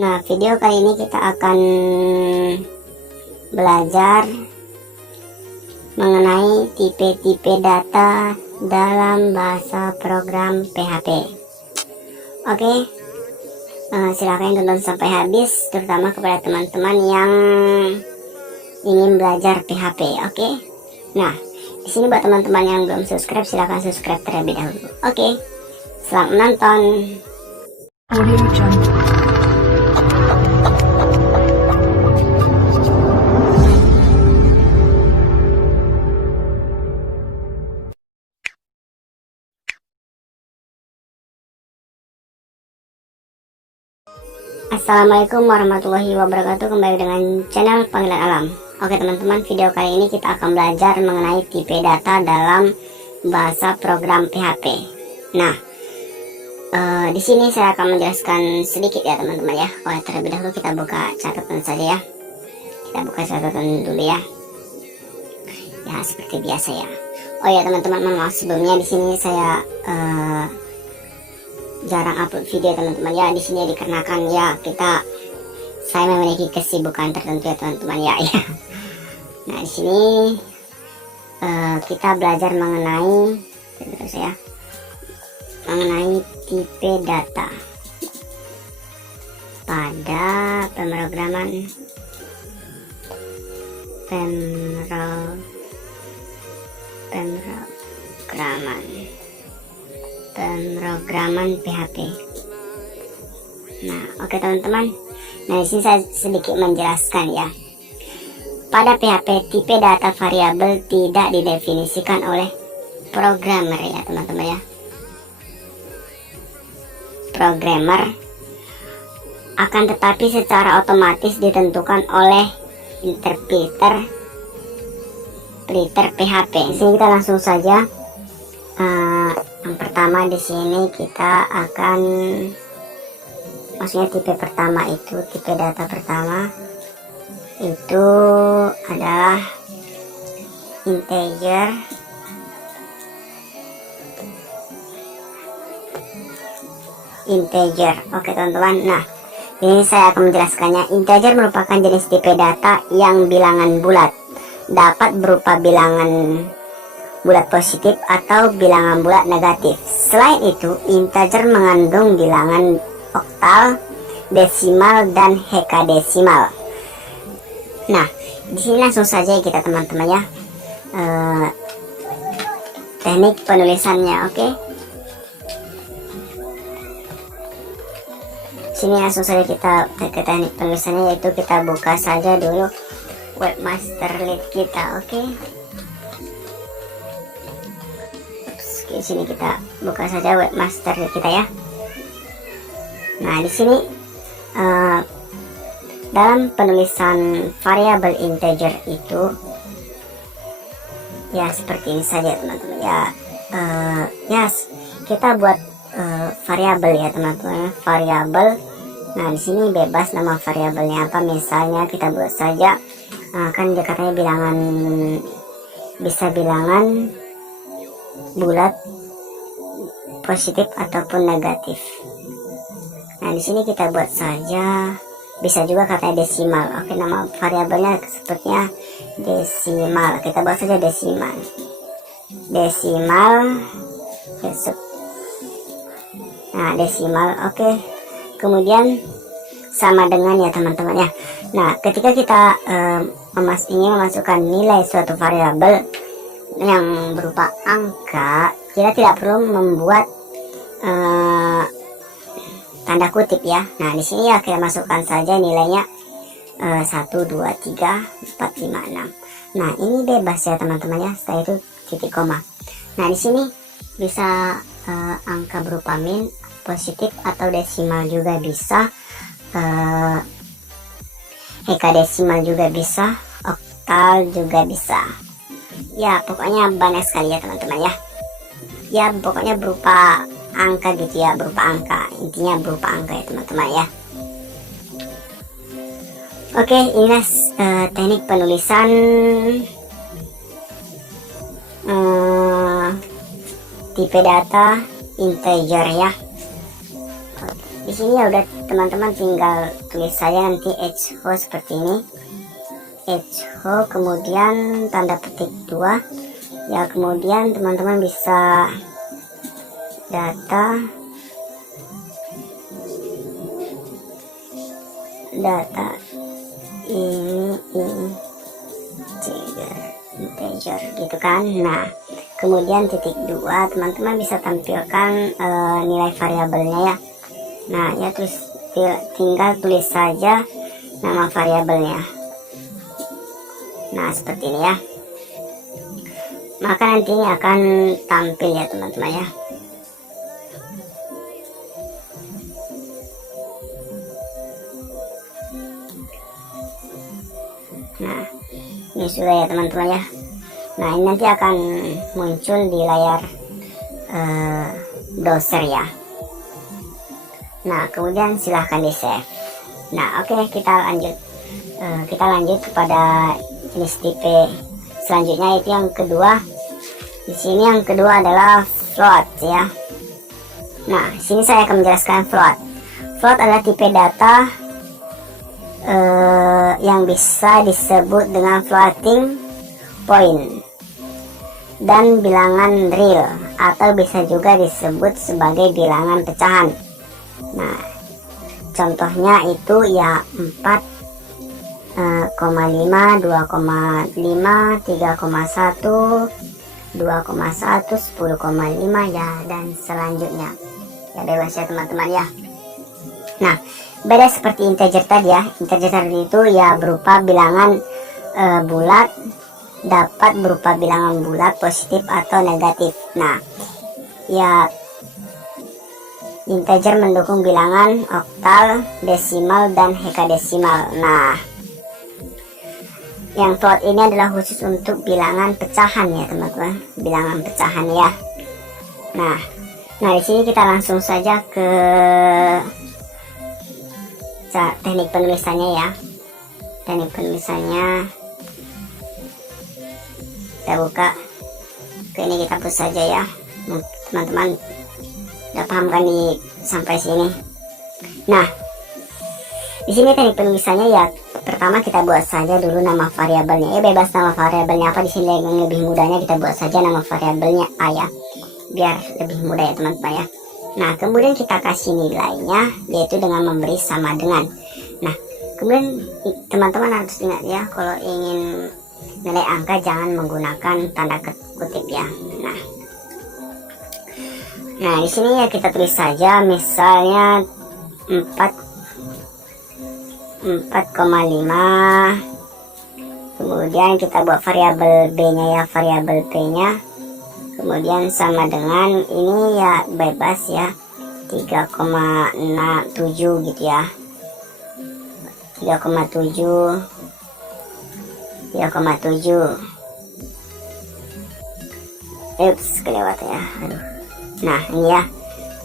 Nah, video kali ini kita akan belajar mengenai tipe-tipe data dalam bahasa program PHP. Oke, silakan tonton sampai habis, terutama kepada teman-teman yang ingin belajar PHP. Oke, nah di sini buat teman-teman yang belum subscribe, silakan subscribe terlebih dahulu. Oke, selamat menonton. Audio Jungle. Assalamualaikum warahmatullahi wabarakatuh. Kembali dengan channel Panggilan Alam. Oke teman-teman, video kali ini kita akan belajar mengenai tipe data dalam bahasa program PHP. Nah, di sini saya akan menjelaskan sedikit ya teman-teman ya. Terlebih dahulu kita buka catatan saja ya. Kita buka catatan dulu ya. Ya seperti biasa ya. Oh ya teman-teman, maaf sebelumnya di sini saya jarang upload video teman-teman ya. Di sini dikarenakan ya saya memiliki kesibukan tertentu ya teman-teman ya. Nah di sini kita belajar mengenai tipe data pada pemrograman PHP. Nah, oke teman-teman. Nah, di sini saya sedikit menjelaskan ya. Pada PHP, tipe data variabel tidak didefinisikan oleh programmer ya teman-teman ya. Programmer akan tetapi secara otomatis ditentukan oleh interpreter PHP. Di sini kita langsung saja. Yang pertama di sini kita akan, maksudnya tipe pertama itu, tipe data pertama itu adalah integer. Oke teman-teman. Nah, ini saya akan menjelaskannya. Integer merupakan jenis tipe data yang bilangan bulat, dapat berupa bilangan bulat positif atau bilangan bulat negatif. Selain itu, integer mengandung bilangan oktal, desimal, dan hekadesimal. Nah, di sini langsung saja kita teman-teman ya. Teknik penulisannya, oke. Sini langsung saja kita ke teknik penulisannya, yaitu kita buka saja dulu webmaster lead kita, oke. Di sini kita buka saja webmaster kita ya. Nah, di sini dalam penulisan variabel integer itu ya seperti ini saja teman-teman ya. Kita buat variabel ya teman-teman, variabel. Nah, di sini bebas nama variabelnya apa. Misalnya kita buat saja kan dia katanya bilangan, bisa bilangan bulat positif ataupun negatif. Nah, di sini kita buat saja, bisa juga katanya desimal. Oke, nama variabelnya sepertinya desimal. Kita buat saja desimal. Nah, desimal. Oke. Kemudian sama dengan ya teman-teman ya. Nah, ketika kita ingin memasukkan nilai suatu variabel yang berupa angka, kita tidak perlu membuat tanda kutip ya. Nah, di sini ya kita masukkan saja nilainya 1, 2, 3, 4, 5, 6. Nah, ini bebas ya teman-teman ya. Setelah itu titik koma. Nah, di sini bisa angka berupa min, positif atau desimal juga bisa, hekadesimal juga bisa, oktal juga bisa. Ya pokoknya banyak sekali ya teman-teman ya. Ya pokoknya berupa angka gitu ya, berupa angka. Intinya berupa angka ya teman-teman ya. Oke, inilah teknik penulisan tipe data integer ya. Di sini ya udah teman-teman tinggal tulis saja nanti echo seperti ini, echo kemudian tanda petik 2 ya, kemudian teman-teman bisa data ini integer gitu kan. Nah kemudian titik 2 teman-teman bisa tampilkan nilai variabelnya ya. Nah ya, tinggal tulis saja nama variabelnya. Nah seperti ini ya, maka nanti ini akan tampil ya teman-teman ya. Nah ini sudah ya teman-teman ya. Nah ini nanti akan muncul di layar browser ya. Nah kemudian silahkan di save. Nah oke, kita lanjut kepada jenis tipe selanjutnya, itu yang kedua. Di sini yang kedua adalah float ya. Nah sini saya akan menjelaskan float. Float adalah tipe data yang bisa disebut dengan floating point dan bilangan real, atau bisa juga disebut sebagai bilangan pecahan. Nah contohnya itu ya 4,5, 2,5, 3,1, 2,1, 10,5 ya, dan selanjutnya ya, bebas ya teman-teman ya. Nah beda seperti integer tadi ya. Integer tadi itu ya berupa bilangan bulat, dapat berupa bilangan bulat positif atau negatif. Nah ya, integer mendukung bilangan oktal, desimal, dan hekadesimal. Nah yang float ini adalah khusus untuk bilangan pecahan ya teman-teman, bilangan pecahan ya. Nah di sini kita langsung saja ke teknik penulisannya ya. Teknik penulisannya kita buka ke ini, kita hapus saja ya. Teman-teman udah paham kan sampai sini? Nah di sini teknik penulisannya ya, pertama kita buat saja dulu nama variabelnya ya, bebas nama variabelnya apa. Di sini yang lebih mudahnya kita buat saja nama variabelnya A ya, biar lebih mudah ya teman-teman ya. Nah kemudian kita kasih nilainya, yaitu dengan memberi sama dengan. Nah kemudian teman-teman harus ingat ya, kalau ingin nilai angka jangan menggunakan tanda kutip ya. Nah di sini ya kita tulis saja misalnya 4,5, kemudian kita buat variabel b nya ya, variabel p nya kemudian sama dengan ini ya, bebas ya, 3,7 gitu ya, 3,7. Kelewat ya, aduh. Nah ini ya.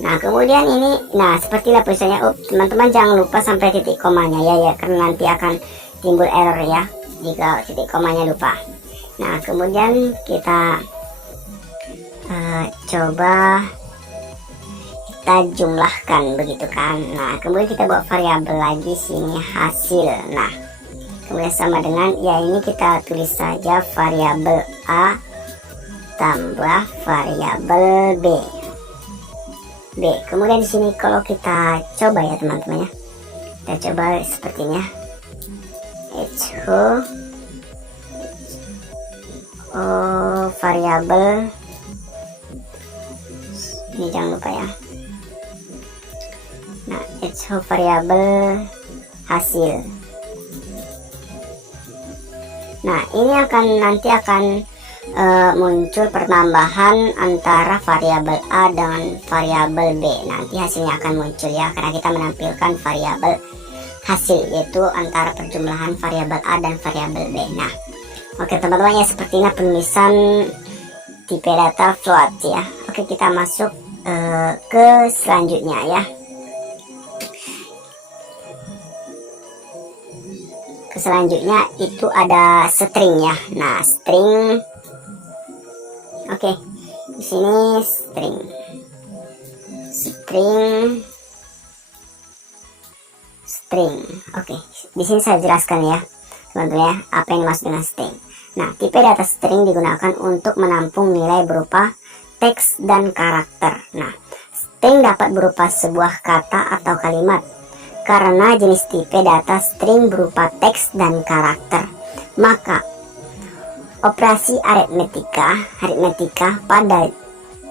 Nah kemudian ini, nah sepertilah tulisannya. Teman-teman jangan lupa sampai titik komanya ya, karena nanti akan timbul error ya jika titik komanya lupa. Nah kemudian kita coba kita jumlahkan begitu kan. Nah kemudian kita buat variabel lagi sini hasil. Nah kemudian sama dengan ya, ini kita tulis saja variabel A tambah variabel B. Kemudian di sini kalau kita coba ya teman-teman ya, kita coba sepertinya echo variabel ini, jangan lupa ya. Nah echo variabel hasil. Nah ini nanti akan muncul pertambahan antara variabel A dengan variabel B. Nanti hasilnya akan muncul ya, karena kita menampilkan variabel hasil, yaitu antara perjumlahan variabel A dan variabel B. Nah oke teman-teman ya, sepertinya penulisan tipe data float ya. Oke kita masuk ke selanjutnya ya. Selanjutnya itu ada string ya. Nah string, oke di sini string string. Oke, di sini saya jelaskan ya, teman-teman ya, apa yang dimaksud dengan string. Nah, tipe data string digunakan untuk menampung nilai berupa teks dan karakter. Nah, string dapat berupa sebuah kata atau kalimat. Karena jenis tipe data string berupa teks dan karakter, maka operasi aritmetika pada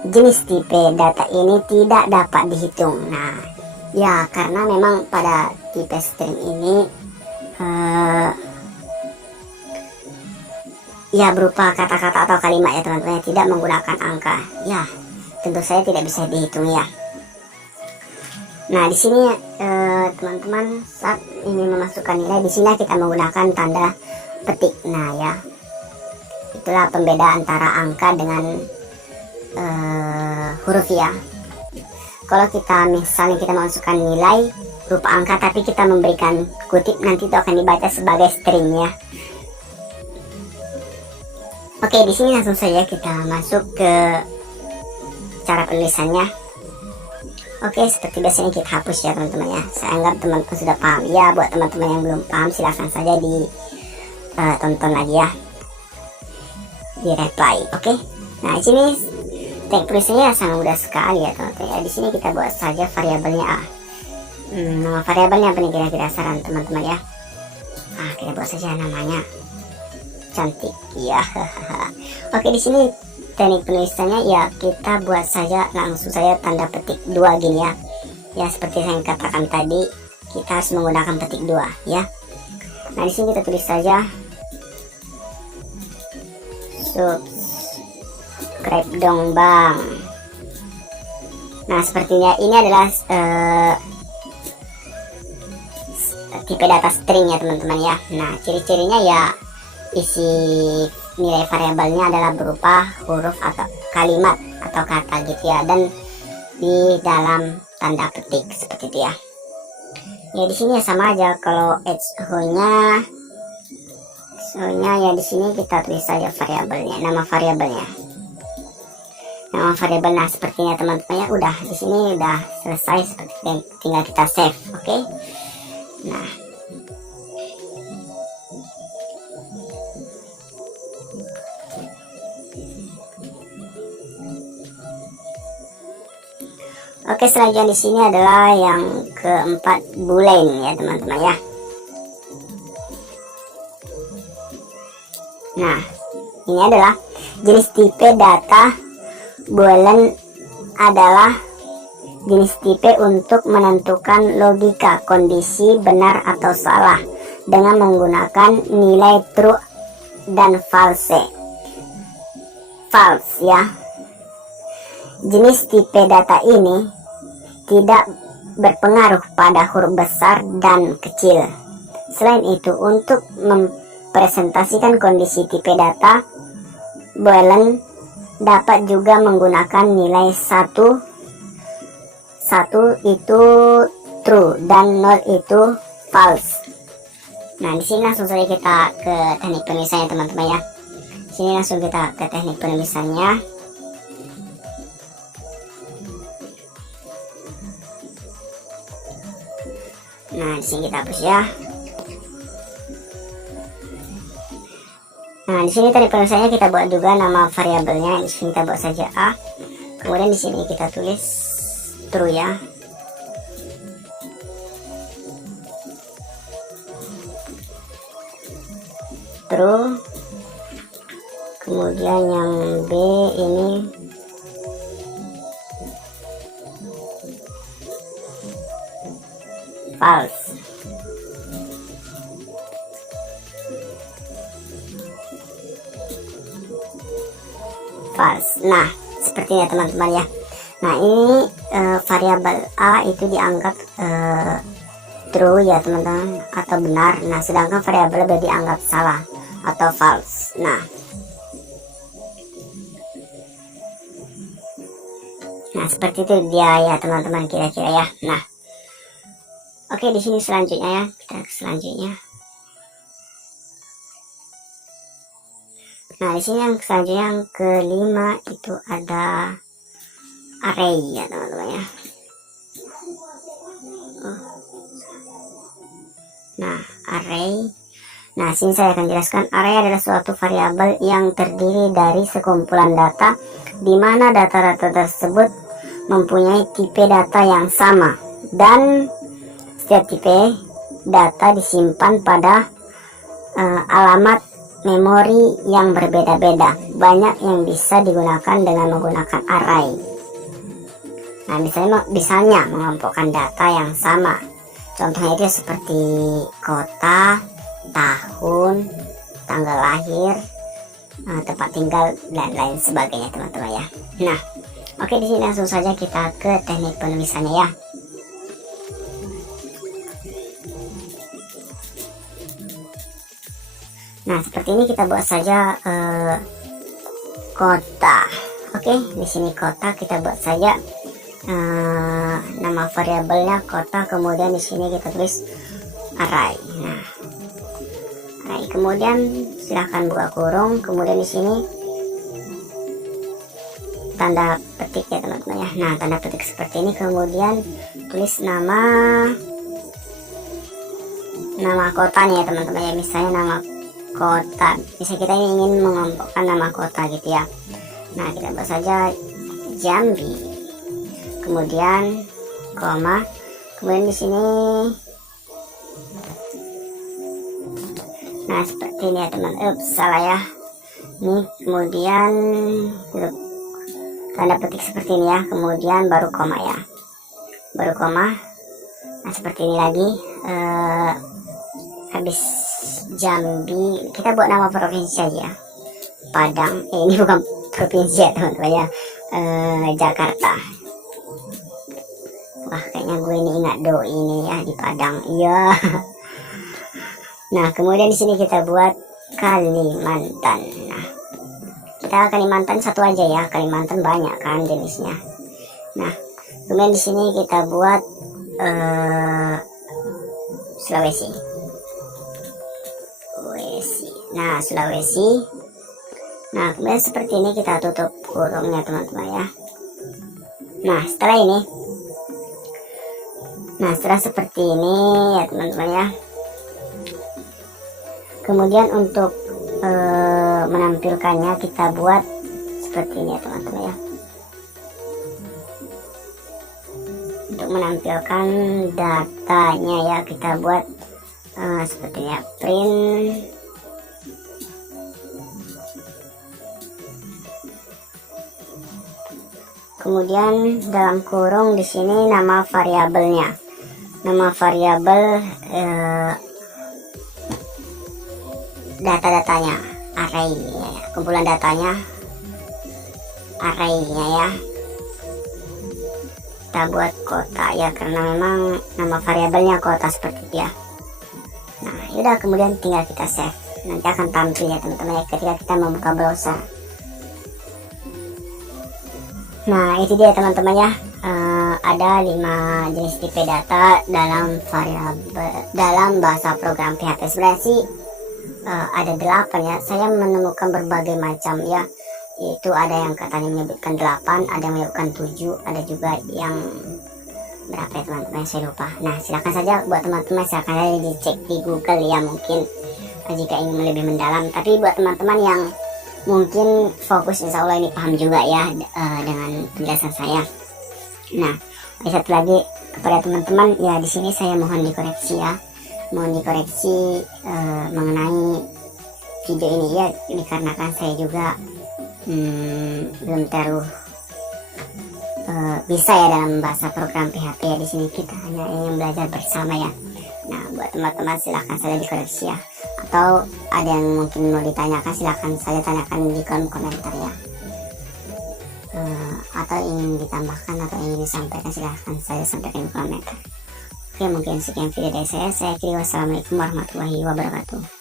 jenis tipe data ini tidak dapat dihitung. Nah, ya karena memang pada tipe string ini ya berupa kata-kata atau kalimat ya teman-teman, tidak menggunakan angka. Ya, tentu saja tidak bisa dihitung ya. Nah, di sini teman-teman saat ingin memasukkan nilai, di sini kita menggunakan tanda petik. Nah, ya. Itulah pembeda antara angka dengan huruf ya. Kalau kita misalnya kita memasukkan nilai berupa angka tapi kita memberikan kutip, nanti itu akan dibaca sebagai string ya. Oke, di sini langsung saja kita masuk ke cara penulisannya. Oke, seperti biasanya kita hapus ya teman-teman ya. Saya anggap teman-teman sudah paham ya. Buat teman-teman yang belum paham, silahkan saja tonton lagi ya, di reply. Oke, nah di sini teknik penulisannya sangat mudah sekali ya teman-teman ya. Di sini kita buat saja variabelnya A. Nama variabelnya apa nih kira-kira, saran teman-teman ya? Kita buat saja namanya cantik ya. Oke, di sini teknik penulisannya ya kita buat saja langsung saja tanda petik 2 gini ya. Ya seperti yang saya katakan tadi, kita harus menggunakan petik 2 ya. Nah, di sini kita tulis saja subscribe dong bang. Nah, sepertinya ini adalah tipe data string ya teman-teman ya. Nah, ciri-cirinya ya isi nilai variabelnya adalah berupa huruf atau kalimat atau kata gitu ya, dan di dalam tanda petik seperti itu ya. Ya di sini ya sama aja, kalau nya ya di sini kita tulis saja variabelnya, nama variabelnya. Nama variabel, nah sepertinya teman-teman ya, udah di sini udah selesai seperti itu, tinggal kita save. Oke. Nah, oke, selanjutnya di sini adalah yang keempat, boolean ya teman-teman ya. Nah, ini adalah jenis tipe data. Boolean adalah jenis tipe untuk menentukan logika kondisi benar atau salah dengan menggunakan nilai true dan false ya. Jenis tipe data ini tidak berpengaruh pada huruf besar dan kecil. Selain itu, untuk mempresentasikan kondisi tipe data, Boolean dapat juga menggunakan nilai 1 itu true dan 0 itu false. Nah, di sini langsung saja kita ke teknik penulisannya teman-teman ya. Di sini langsung kita ke teknik penulisannya. Nah, di sini kita hapus ya. Nah, di sini tadi penulisannya kita buat juga nama variabelnya. Di sini kita buat saja A. Kemudian di sini kita tulis true ya. True. Kemudian yang B ini false. Nah, sepertinya teman-teman ya. Nah, ini variabel A itu dianggap true ya teman-teman, atau benar. Nah, sedangkan variabel B dianggap salah atau false. Nah, seperti itu dia ya teman-teman kira-kira ya. Nah, oke, di sini selanjutnya ya, kita ke selanjutnya. Nah, di sini yang selanjutnya yang kelima itu ada array ya teman-teman ya. Nah, array. Nah, sini saya akan jelaskan array adalah suatu variabel yang terdiri dari sekumpulan data di mana data-data tersebut mempunyai tipe data yang sama dan setiap tipe data disimpan pada alamat memori yang berbeda-beda. Banyak yang bisa digunakan dengan menggunakan array. Nah, misalnya mengelompokkan data yang sama. Contohnya itu seperti kota, tahun, tanggal lahir, tempat tinggal, dan lain sebagainya, teman-teman ya. Nah, oke, di sini langsung saja kita ke teknik penulisannya ya. Nah, seperti ini kita buat saja kota. Oke, di sini kota kita buat saja nama variabelnya kota, kemudian di sini kita tulis array. Nah, array, kemudian silahkan buka kurung, kemudian di sini tanda petik ya teman-teman ya. Nah, tanda petik seperti ini, kemudian tulis nama kotanya ya teman-teman ya. Misalnya nama kota, bisa kita ingin mengelompokkan nama kota gitu ya. Nah, kita buat saja Jambi, kemudian koma, kemudian di sini. Nah, seperti ini ya teman. Salah ya. Ini kemudian tanda petik seperti ini ya, kemudian baru koma ya, baru koma. Nah, seperti ini lagi. Habis Jambi, kita buat nama provinsi aja, Padang. Ini bukan provinsi ya teman-teman ya, Jakarta. Wah, kayaknya gue ini ingat doi ini ya, di Padang. Iya. Nah, kemudian di sini kita buat Kalimantan. Nah, kita Kalimantan satu aja ya, Kalimantan banyak kan jenisnya. Nah, kemudian di sini kita buat Sulawesi. Nah, Sulawesi. Nah, kemudian seperti ini kita tutup kurungnya teman-teman ya. Nah, setelah ini, setelah seperti ini ya teman-teman ya. Kemudian untuk menampilkannya kita buat seperti ini ya teman-teman ya. Untuk menampilkan datanya ya, kita buat seperti ya, print kemudian dalam kurung di sini nama variabelnya, nama variabel data-datanya, array ya, kumpulan datanya, arraynya ya. Kita buat kota ya, karena memang nama variabelnya kota seperti itu ya. Nah, yaudah, kemudian tinggal kita save. Nanti akan tampil ya teman-teman ya ketika kita membuka browser. Nah, itu dia teman-teman ya. Ada 5 jenis tipe data dalam variabel dalam bahasa program PHP. Sebenarnya sih ada 8 ya. Saya menemukan berbagai macam ya. Itu ada yang katanya menyebutkan 8, ada yang menyebutkan 7, ada juga yang berapa ya teman-teman, saya lupa. Nah, silakan saja buat teman-teman, silakan saja dicek di Google ya, mungkin jika ingin lebih mendalam. Tapi buat teman-teman yang mungkin fokus, insya Allah ini paham juga ya dengan penjelasan saya. Nah, ada satu lagi kepada teman-teman ya, di sini saya mohon dikoreksi ya, mohon dikoreksi mengenai video ini ya, dikarenakan saya juga belum terlalu bisa ya dalam bahasa program PHP ya. Di sini kita hanya ingin belajar bersama ya. Nah, buat teman-teman silahkan saja dikoreksi ya, atau ada yang mungkin mau ditanyakan silahkan saja tanyakan di kolom komentar ya, atau ingin ditambahkan atau ingin disampaikan silahkan saja sampaikan di komentar. Oke, mungkin sekian video dari saya. Saya kira wassalamualaikum warahmatullahi wabarakatuh.